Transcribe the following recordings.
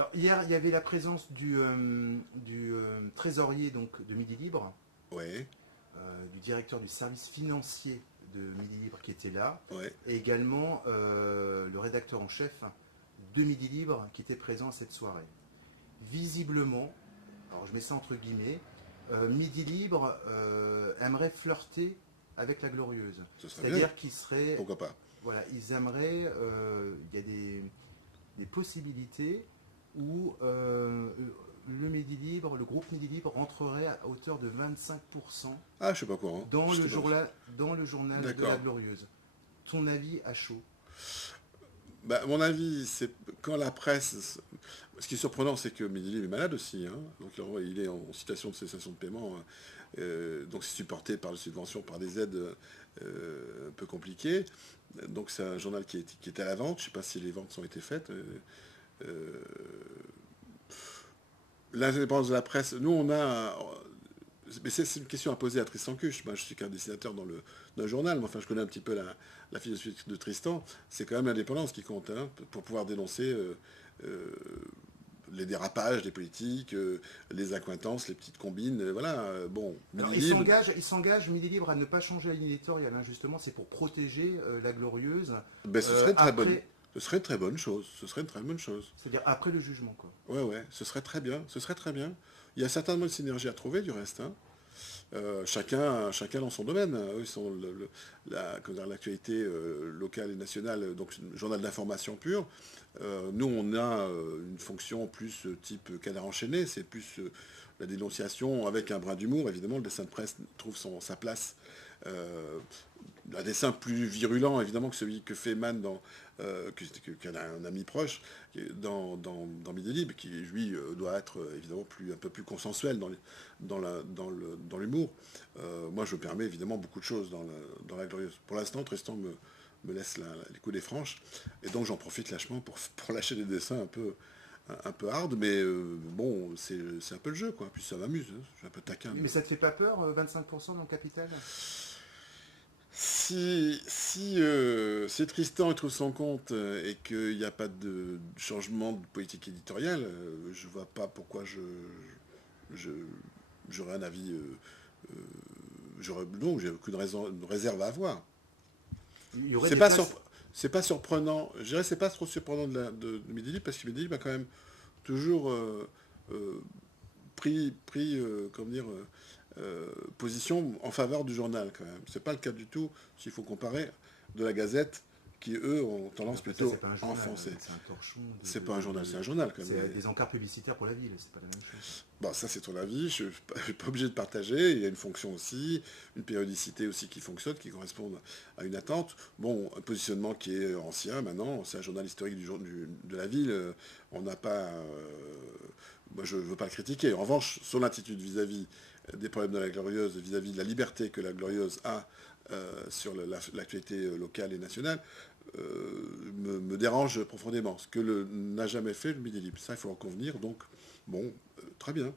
Alors hier, il y avait la présence du trésorier donc, de Midi Libre, Ouais, du directeur du service financier de Midi Libre qui était là, ouais. et également le rédacteur en chef de Midi Libre qui était présent à cette soirée. Visiblement, alors je mets ça entre guillemets, Midi Libre aimerait flirter avec la Glorieuse. Ce serait bien. C'est-à-dire qu'ils seraient, Pourquoi pas? voilà, ils aimeraient, il y a des possibilités où le Midi Libre, le groupe Midi Libre rentrerait à hauteur de 25% Ah, je suis pas au courant. dans Je le, sais pas. dans le journal de la D'accord. Glorieuse. Ton avis à chaud? Bah, mon avis, c'est quand la presse. Ce qui est surprenant, c'est que Midi Libre est malade aussi, hein. Donc il est en situation de cessation de paiement. Donc c'est supporté par les subventions, par des aides un peu compliquées. Donc c'est un journal qui est à la vente. Je ne sais pas si les ventes ont été faites. Euh, L'indépendance de la presse, nous on a. Mais c'est une question à poser à Tristan Cuche. Moi, je suis qu'un dessinateur dans le journal, mais enfin, je connais un petit peu la philosophie de Tristan. C'est quand même l'indépendance qui compte, hein, pour pouvoir dénoncer euh, les dérapages des politiques, les accointances, les petites combines. Voilà, bon, Alors, Midi Libre. il s'engage, Midi Libre, à ne pas changer la ligne éditoriale, hein, justement, c'est pour protéger la Glorieuse Ben, ce serait une très bonne. après, Ce serait une très bonne chose. Ce serait une très bonne chose. c'est-à-dire après le jugement, quoi. Ouais, ouais, ce serait très bien. Ce serait très bien. Il y a certainement une synergie à trouver du reste, hein. Chacun dans son domaine. Eux, ils sont comment dire, l'actualité locale et nationale, donc journal d'information pur. Nous, on a une fonction plus type canard enchaîné, c'est plus la dénonciation avec un brin d'humour. Évidemment, le dessin de presse trouve sa place. Euh, un dessin plus virulent, évidemment, que celui que fait Mann qu'un un ami proche, dans Midi Libre, qui lui doit être évidemment un peu plus consensuel dans l'humour. Moi, je me permets évidemment beaucoup de choses dans la Glorieuse. Pour l'instant, Tristan me laisse les coups des franches, et donc j'en profite lâchement pour lâcher des dessins un peu hard, mais bon, c'est un peu le jeu, quoi. Puis ça m'amuse, hein. Je suis un peu taquin. Mais ça te fait pas peur, 25% dans le capital? Si Tristan trouve son compte et qu'il n'y a pas de changement de politique éditoriale, je vois pas pourquoi je- j'aurais un avis. Non, j'ai aucune raison, une réserve à avoir. Il y aurait C'est des pas, places. c'est pas surprenant. Je dirais que c'est pas trop surprenant de Midi Libre, parce que Midi Libre a quand même toujours euh, comment dire, position en faveur du journal quand même. C'est pas le cas du tout, s'il faut comparer, de la Gazette, qui eux ont tendance Après ça, plutôt c'est pas un à journal, enfoncer. c'est un torchon C'est pas un journal, c'est un journal quand même. c'est des encarts publicitaires pour la ville, c'est pas la même chose. Bon, ça c'est ton avis, je suis pas obligé de partager. Il y a une fonction aussi, une périodicité aussi qui fonctionne, qui correspond à une attente. Bon, un positionnement qui est ancien maintenant, c'est un journal historique de la ville. On n'a pas. Moi, je ne veux pas le critiquer. En revanche, son attitude vis-à-vis des problèmes de la Glorieuse, vis-à-vis de la liberté que la Glorieuse a sur l'actualité locale et nationale, me dérange profondément. Ce que n'a jamais fait le Midi Libre. Ça, il faut en convenir. Donc, bon, très bien.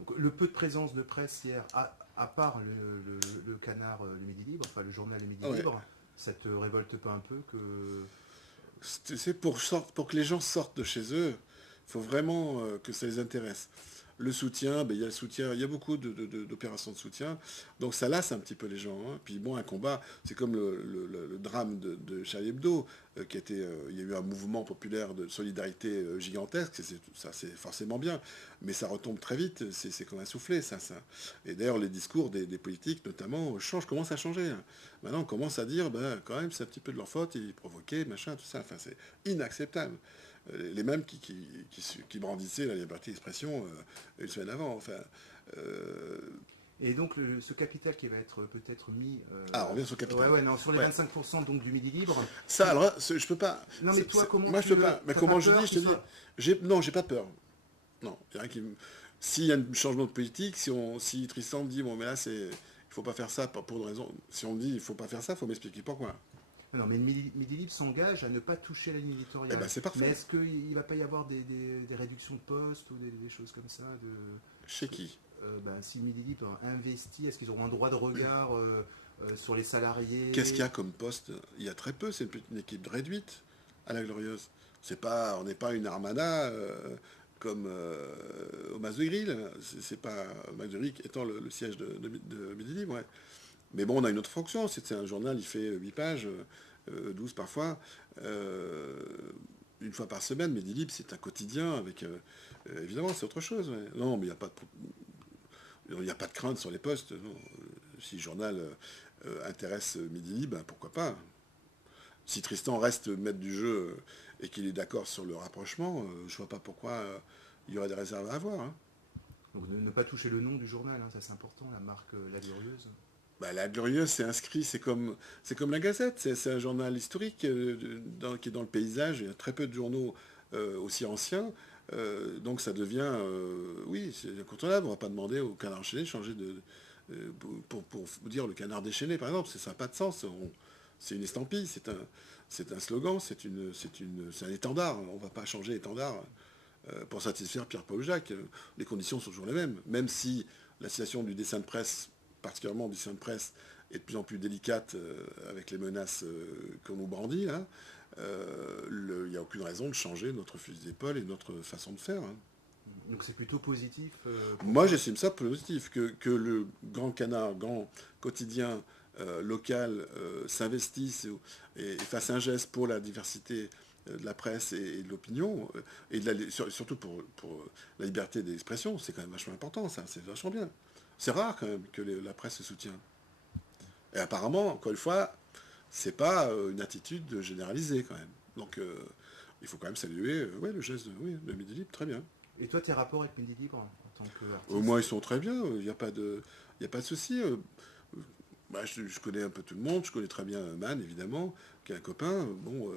Donc le peu de présence de presse hier, à part le canard, le Midi Libre, enfin le journal Le Midi Ah ouais. Libre, ça te révolte pas un peu que... C'est pour que les gens sortent de chez eux, il faut vraiment que ça les intéresse. Le soutien, ben, il y a le soutien, il y a beaucoup d'opérations de soutien, donc ça lasse un petit peu les gens, hein. Puis bon, un combat, c'est comme le drame de Charlie Hebdo, il y a eu un mouvement populaire de solidarité gigantesque, ça c'est forcément bien, mais ça retombe très vite, c'est comme un soufflet, ça. Et d'ailleurs, les discours des politiques, notamment, commencent à changer, hein. Maintenant, on commence à dire, ben, quand même, c'est un petit peu de leur faute, ils provoquaient, machin, tout ça. Enfin, c'est inacceptable. Les mêmes qui brandissaient la liberté d'expression une semaine avant. Enfin, euh, Et donc ce capital qui va être peut-être mis... on revient sur le ouais, capital. ouais, non, sur les Ouais. 25% donc, du Midi Libre, Ça, alors, là, je peux pas. non mais toi, comment Moi, je tu... peux pas. Mais T'as pas comment je peur dis, je te qu'il dis. soit... Non, j'ai pas peur. Non, il y a rien qui s'il y a un changement de politique, si Tristan me dit, bon, mais là, il faut pas faire ça pour une raison. Si on me dit, il faut pas faire ça, il faut m'expliquer pourquoi. Non, mais Midi Libre s'engage à ne pas toucher la ligne Eh ben, éditoriale. c'est Mais parfait. est-ce qu'il ne va pas y avoir des réductions de postes ou des choses comme ça Chez qui? si Midi Libre investit, est-ce qu'ils auront un droit de regard sur les salariés? Qu'est-ce qu'il y a comme poste? Il y a très peu, c'est une équipe réduite à la Glorieuse. On n'est pas une armada comme au Mas de Grill. C'est pas Mas de Grill étant le siège de Midi Libre. Ouais. Mais bon, on a une autre fonction. C'est un journal, il fait 8 pages, 12 parfois, une fois par semaine. Midi Libre, c'est un quotidien avec. Évidemment, c'est autre chose. Ouais. Non, mais il n'y a pas de crainte sur les postes. Non. Si le journal intéresse Midi Libre, ben, pourquoi pas. Si Tristan reste maître du jeu et qu'il est d'accord sur le rapprochement, je vois pas pourquoi il y aurait des réserves à avoir. Hein. Donc ne pas toucher le nom du journal, hein, ça c'est important, la marque La Glorieuse. Bah, la Glorieuse, c'est inscrit, c'est comme la Gazette, c'est un journal historique qui est dans le paysage. Il y a très peu de journaux aussi anciens, donc ça devient, oui, c'est incontournable. On va pas demander au Canard enchaîné de changer pour vous dire le Canard déchaîné, par exemple, ça n'a pas de sens. C'est une estampille, c'est un slogan, c'est un étendard. On ne va pas changer l'étendard pour satisfaire Pierre-Paul Jacques. Les conditions sont toujours les mêmes, même si la situation du dessin de presse, particulièrement du dessin de presse, est de plus en plus délicate avec les menaces qu'on nous brandit, là. Il n'y a aucune raison de changer notre fusil d'épaule et notre façon de faire. Hein. Donc c'est plutôt positif. Moi, j'estime ça positif, que le Grand Canard, grand quotidien local, s'investisse et fasse un geste pour la diversité de la presse et de l'opinion, et surtout pour la liberté d'expression. C'est quand même vachement important, ça, c'est vachement bien. C'est rare quand même que la presse se soutienne. Et apparemment, encore une fois, c'est pas une attitude généralisée quand même. Donc il faut quand même saluer ouais, le geste de Midi Libre, très bien. Et toi, tes rapports avec Midi Libre en tant qu'artiste? Moi, ils sont très bien, il n'y a pas de souci. Bah, je connais un peu tout le monde, je connais très bien Man, évidemment, qui est un copain. Bon,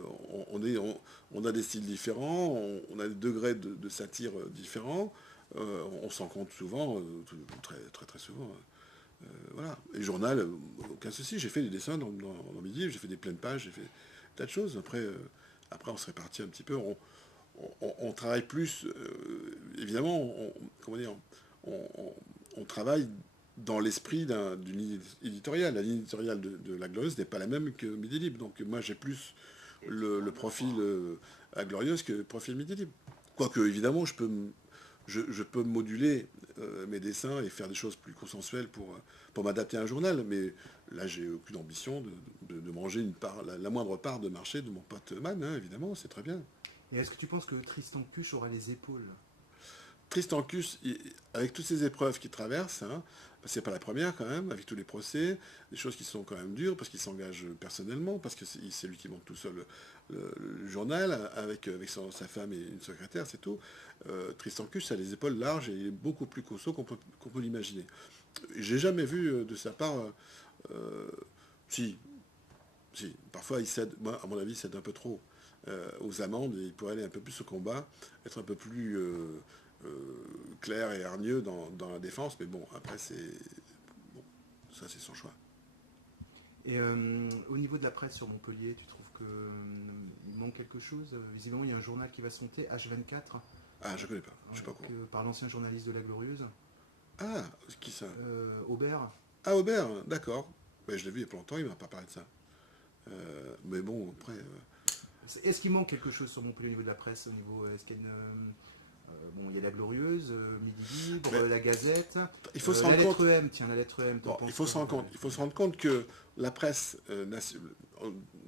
on a des styles différents, on a des degrés de satire différents, on s'en compte souvent, très, très, très souvent. Voilà. Et journal, aucun souci, j'ai fait des dessins dans Midi, j'ai fait des pleines pages, j'ai fait des tas de choses. Après on se répartit un petit peu, on travaille plus, évidemment, comment dire, on travaille dans l'esprit d'une ligne éditoriale. La ligne éditoriale de La Glorieuse n'est pas la même que Midi Libre. Donc moi j'ai plus le profil La Glorieuse que le profil Midi Libre. Quoique évidemment je peux moduler mes dessins et faire des choses plus consensuelles pour m'adapter à un journal. Mais là j'ai aucune ambition de manger la moindre part de marché de mon pote Man, hein, évidemment, c'est très bien. Et est-ce que tu penses que Tristan Cuche aura les épaules? Tristan Cuche, avec toutes ces épreuves qu'il traverse, hein, c'est pas la première quand même, avec tous les procès, des choses qui sont quand même dures, parce qu'il s'engage personnellement, parce que c'est lui qui monte tout seul le journal, avec sa femme et une secrétaire, c'est tout. Tristan Cuche a les épaules larges et il est beaucoup plus costaud qu'on peut l'imaginer. J'ai jamais vu de sa part... si, parfois il cède, moi à mon avis il cède un peu trop aux amendes, et il pourrait aller un peu plus au combat, être un peu plus... clair et hargneux dans la défense, mais bon, après, bon, ça c'est son choix. Et au niveau de la presse sur Montpellier, tu trouves qu'il manque quelque chose? Visiblement, il y a un journal qui va se monter, H24. Ah, je connais pas, je sais pas quoi. Par l'ancien journaliste de La Glorieuse. Ah, qui ça? Aubert. Ah, Aubert, d'accord. Mais je l'ai vu il y a pas longtemps, il m'a pas parlé de ça. Mais bon, après... Est-ce qu'il manque quelque chose sur Montpellier au niveau de la presse, est-ce qu'il y a bon, il y a La Glorieuse, Midi Libre, mais La Gazette. Il faut se la rendre lettre compte. M, tiens, la lettre M. Bon, il faut se rendre compte que la presse, de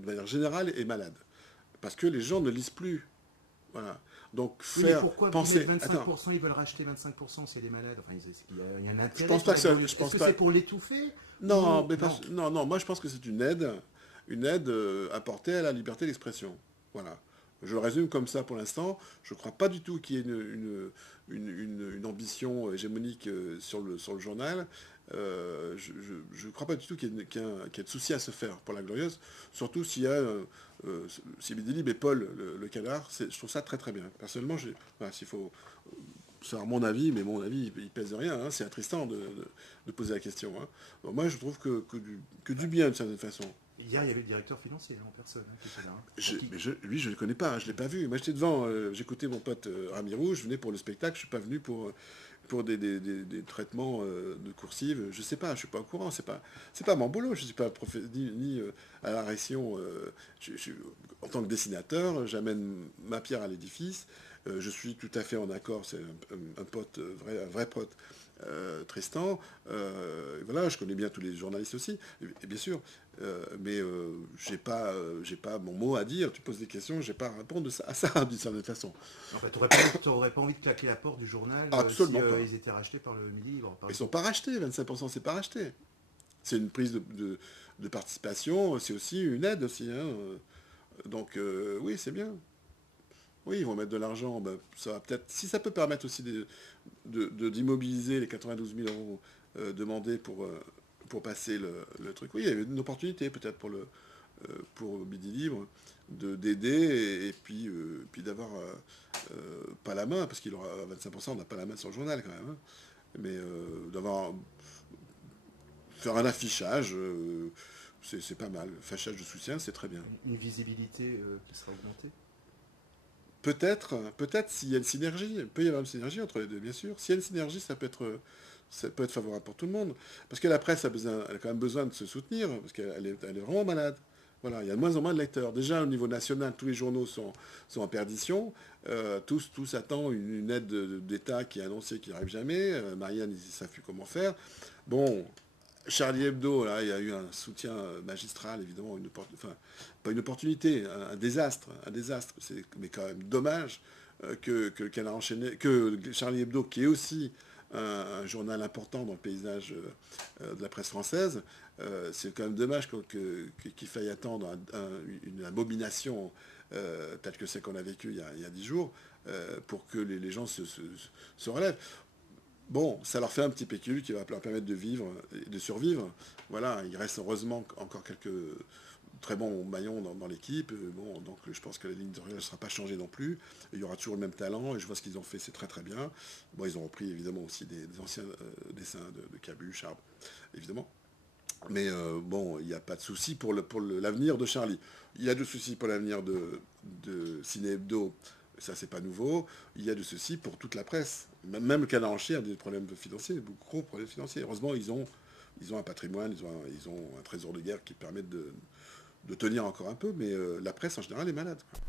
manière générale, est malade. Parce que les gens ne lisent plus. Voilà. Donc Oui, faire mais pourquoi penser... 25%, Attends. ils veulent racheter 25% si elle est malade? Enfin, il y a un intérêt. Je pense pas que ça... Est-ce que c'est pour l'étouffer? Non, mais non, moi je pense que c'est une aide apportée à la liberté d'expression. Voilà. Je le résume comme ça pour l'instant. Je ne crois pas du tout qu'il y ait une ambition hégémonique sur le journal. Je ne crois pas du tout qu'il y ait de souci à se faire pour La Glorieuse. Surtout s'il y a si Midi Libre et Paul le Canard, je trouve ça très très bien. Personnellement, voilà, s'il faut... C'est mon avis, mais mon avis, il pèse rien. Hein. C'est à Tristan de poser la question. Hein. Bon, moi, je trouve que du bien, d'une certaine façon. Hier, il y avait le directeur financier en personne qui était là. Lui, je ne le connais pas, hein, je ne l'ai pas vu. Moi, j'étais devant, j'écoutais mon pote Ramirou, je venais pour le spectacle, je ne suis pas venu pour pour des traitements de coursive. Je sais pas, je suis pas au courant, c'est pas mon boulot, je suis pas ni à la réaction. En tant que dessinateur, j'amène ma pierre à l'édifice. Je suis tout à fait en accord, c'est un pote, un vrai pote, Tristan. Voilà, je connais bien tous les journalistes aussi, et bien sûr. Mais j'ai pas mon mot à dire. Tu poses des questions, j'ai pas à répondre à ça d'une certaine façon. Enfin, t'aurais pas envie de claquer la porte du journal si Absolument pas. ils étaient rachetés par le Midi Libre, par Ils sont exemple. pas rachetés, 25%, c'est pas racheté. C'est une prise de participation, c'est aussi une aide aussi, hein. Donc oui, c'est bien. Oui, ils vont mettre de l'argent, ben, ça va peut-être, si ça peut permettre aussi d'immobiliser les 92 000 euros demandés pour passer le truc. Oui, il y avait une opportunité peut-être pour Midi Libre d'aider et puis d'avoir pas la main, parce qu'il aura 25%, on n'a pas la main sur le journal quand même, hein, mais d'avoir faire un affichage, c'est pas mal. Affichage de soutien, c'est très bien. Une visibilité qui sera augmentée. Peut-être s'il y a une synergie, il peut y avoir une synergie entre les deux, bien sûr. S'il y a une synergie, ça peut être favorable pour tout le monde. Parce que la presse elle a quand même besoin de se soutenir, parce qu'elle elle est vraiment malade. Voilà, il y a de moins en moins de lecteurs. Déjà, au niveau national, tous les journaux sont en perdition. Tous attendent une aide d'État qui est annoncée qui n'arrive jamais. Marianne, ils ne savent plus comment faire. Bon, Charlie Hebdo, là, il y a eu un soutien magistral, évidemment, enfin, pas une opportunité, un désastre, mais quand même dommage qu'elle a enchaîné, que Charlie Hebdo, qui est aussi un journal important dans le paysage de la presse française, c'est quand même dommage qu'il faille attendre une abomination telle que celle qu'on a vécue il y a 10 jours pour que les gens se relèvent. Bon, ça leur fait un petit pécule qui va leur permettre de vivre et de survivre. Voilà, il reste heureusement encore quelques très bons maillons dans l'équipe. Bon, donc je pense que la ligne de ne sera pas changée non plus. Il y aura toujours le même talent et je vois ce qu'ils ont fait, c'est très très bien. Bon, ils ont repris évidemment aussi des anciens dessins de Cabu, Charb, évidemment. Mais bon, il n'y a pas de souci pour l'avenir de Charlie. Il y a de soucis pour l'avenir de Ciné Hebdo, ça c'est pas nouveau. Il y a de soucis pour toute la presse. Même le Canard enchaîné a des problèmes financiers, de gros problèmes financiers. Heureusement, ils ont un patrimoine, ils ont un trésor de guerre qui permet de tenir encore un peu, mais la presse en général est malade, quoi.